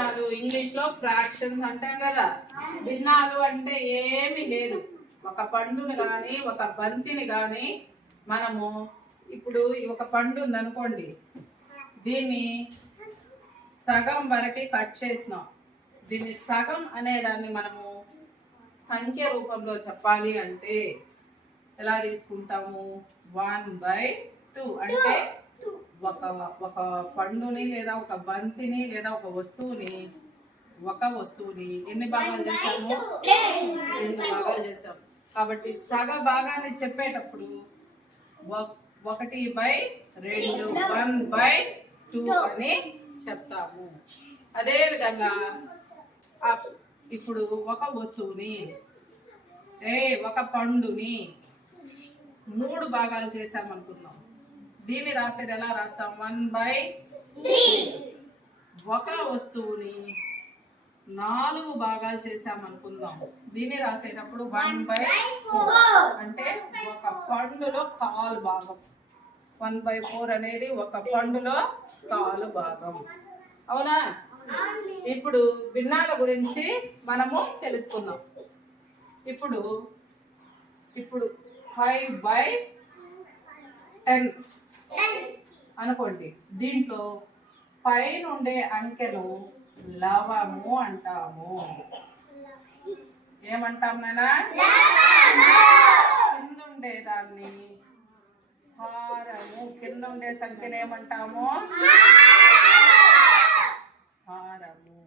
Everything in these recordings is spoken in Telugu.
భిన్నాలు. ఇంగ్లీష్లో ఫ్రాక్షన్స్ అంటాం కదా. భిన్నాలు అంటే ఏమీ లేదు. ఒక పండుని కానీ ఒక బంతిని కానీ మనము ఇప్పుడు ఈ ఒక పండు ఉందనుకోండి. దీన్ని సగం వరకే కట్ చేసినాం. దీన్ని సగం అనేదాన్ని మనము సంఖ్య రూపంలో చెప్పాలి అంటే ఎలా తీసుకుంటాము? వన్ బై టూ అంటే ఒక ఒక పండుని లేదా ఒక బంతిని లేదా ఒక వస్తువుని ఒక వస్తువుని ఎన్ని భాగాలు చేశాము? రెండు భాగాలు చేసాం కాబట్టి సగ భాగాన్ని చెప్పేటప్పుడు ఒక- ఒకటి బై రెండు వన్ బై టూ అని చెప్తాము. అదే విధంగా ఇప్పుడు ఒక వస్తువుని ఏ ఒక పండుని మూడు భాగాలు చేసామనుకుందాం దీన్ని రాసేది ఎలా రాస్తాం? వన్ బై ఒక వస్తువుని నాలుగు భాగాలు చేసామనుకుందాం దీన్ని రాసేటప్పుడు వన్ బై అంటే ఒక పండులో కాలు భాగం. వన్ బై ఫోర్ అనేది ఒక పండులో కాలు భాగం. అవునా? ఇప్పుడు భిన్నాల గురించి మనము తెలుసుకుందాం. ఇప్పుడు ఇప్పుడు ఫైవ్ బై టెన్ అనుకోండి దీంట్లో పైన ఉండే అంకెలు లవము అంటాము. ఏమంటాం నానా కింద ఉండే దాన్ని హారము. కింద ఉండే సంఖ్యను ఏమంటాము హారము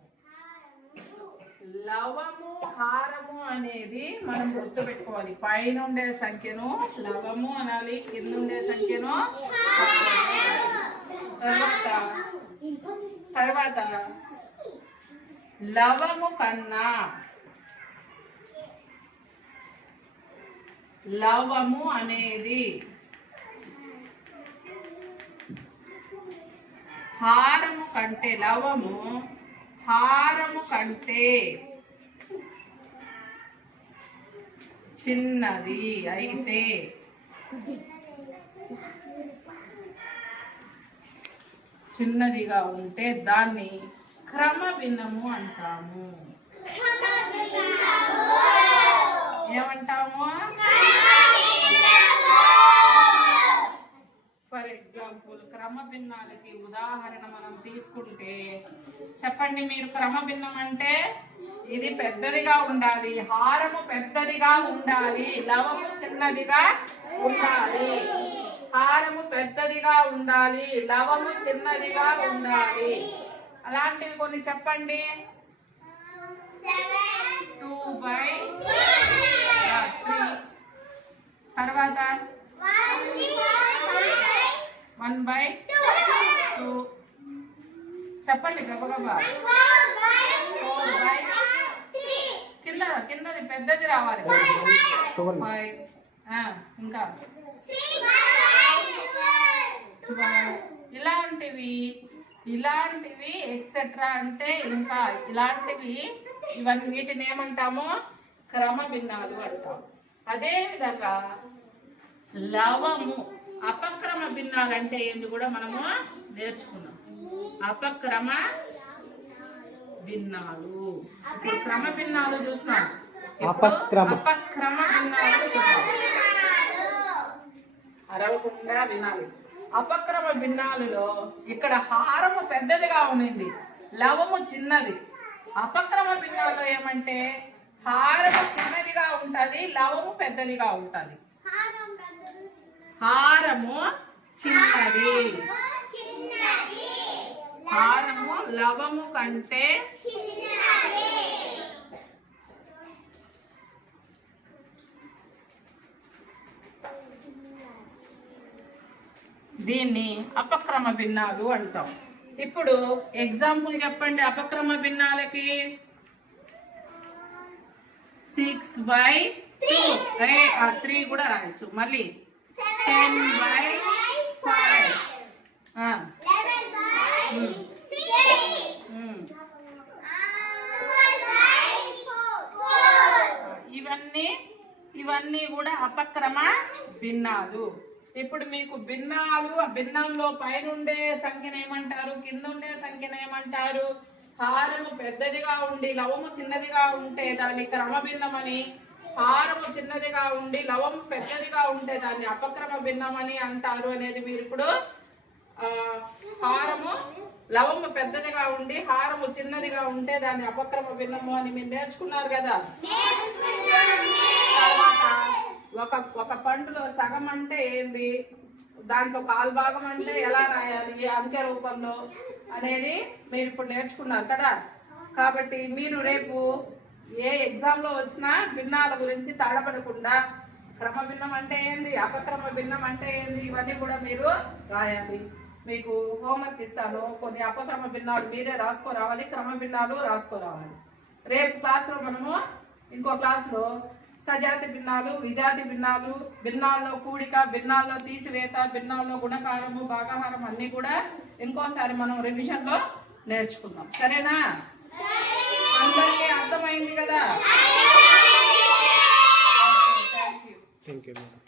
లవము హారము అనేది మనం గుర్తుపెట్టుకోవాలి. పైన ఉండే సంఖ్యను లవము అనాలి కింద ఉండే సంఖ్యను తర్వాత తర్వాత లవము కన్నా లవము అనేది హారము కంటే లవము హారము కంటే చిన్నది అయితే చిన్నదిగా ఉంటే దాన్ని క్రమ భిన్నము అంటాము ఏమంటాము ఫర్ ఎగ్జాంపుల్ క్రమ భిన్నాలకి ఉదాహరణ మనం తీసుకుంటే చెప్పండి మీరు క్రమ భిన్నం అంటే ఇది పెద్దదిగా ఉండాలి హారము పెద్దదిగా ఉండాలి లవము చిన్నదిగా ఉండాలి. హారము పెద్దదిగా ఉండాలి లవము చిన్నదిగా ఉండాలి. అలాంటివి కొన్ని చెప్పండి. టూ బై తర్వాత? వన్ బై టూ చెప్పండి గబగబా ఫోర్ బై కింద కిందది పెద్దది రావాలి. ఫైవ్ ఇంకా. ఇలాంటివి ఇలాంటివి ఎక్సెట్రా అంటే ఇంకా ఇలాంటివి ఇవన్నీ వీటిని ఏమంటాము? క్రమ భిన్నాలు అంటాం అదేవిధంగా లవము. అపక్రమ భిన్నాలు అంటే ఏంది కూడా మనము నేర్చుకున్నాం. అపక్రమ భిన్నాలు. ఇప్పుడు క్రమ భిన్నాలు ఇప్పుడు అపక్రమ. అపక్రమ భిన్నాలు అరవకుండా వినాలి. అపక్రమ భిన్నాలులో ఇక్కడ హారము పెద్దదిగా ఉన్నింది లవము చిన్నది. అపక్రమ భిన్నాల్లో ఏమంటే హారము చిన్నదిగా ఉంటది లవము పెద్దదిగా ఉంటది. హారము చిన్నది. హారము లవము కంటే దీన్ని అపక్రమ భిన్నాలు అంటాం. ఇప్పుడు ఎగ్జాంపుల్ చెప్పండి అపక్రమ భిన్నాలకి. Six by two. త్రీ కూడా రాయొచ్చు. మళ్ళీ టెన్ బై ఫైవ్ ఇవన్నీ ఇవన్నీ కూడా అపక్రమ భిన్నాలు. ఇప్పుడు మీకు భిన్నాలు ఆ భిన్నంలో పైన ఉండే సంఖ్యను ఏమంటారు? కింద ఉండే సంఖ్యను ఏమంటారు? హారము పెద్దదిగా ఉండి లవము చిన్నదిగా ఉంటే దాన్ని క్రమభిన్నమని హారము చిన్నదిగా ఉండి లవము పెద్దదిగా ఉంటే దాన్ని అపక్రమ భిన్నమని అంటారు అనేది మీరు ఇప్పుడు హారము లవము పెద్దదిగా ఉండి హారము చిన్నదిగా ఉంటే దాన్ని అపక్రమ భిన్నము అని మీరు నేర్చుకున్నారు కదా. తర్వాత ఒక ఒక పండులో సగం అంటే ఏంది? దాంట్లో కాలుభాగం అంటే ఎలా రాయాలి? అంకె రూపంలో అనేది మీరు ఇప్పుడు నేర్చుకున్నారు కదా. కాబట్టి మీరు రేపు ఏ ఎగ్జామ్లో వచ్చినా భిన్నాల గురించి తాడపడకుండా క్రమ భిన్నం అంటే ఏంది? అపక్రమ భిన్నం అంటే ఏంది? ఇవన్నీ కూడా మీరు రాయాలి. మీకు హోంవర్క్ ఇస్తాను. కొన్ని అపక్రమ భిన్నాలు మీరే రాసుకోరావాలి క్రమ భిన్నాలు రాసుకోరావాలి రేపు క్లాస్లో మనము ఇంకో క్లాస్లో సజాతి భిన్నాలు విజాతి భిన్నాలు భిన్నాల్లో కూడిక భిన్నాల్లో తీసివేత భిన్నాల్లో గుణకారము భాగాహారం అన్నీ కూడా ఇంకోసారి మనం రివిజన్లో నేర్చుకుందాం. సరేనా? అందరికీ అర్థమైంది కదా? Thank you thank you madam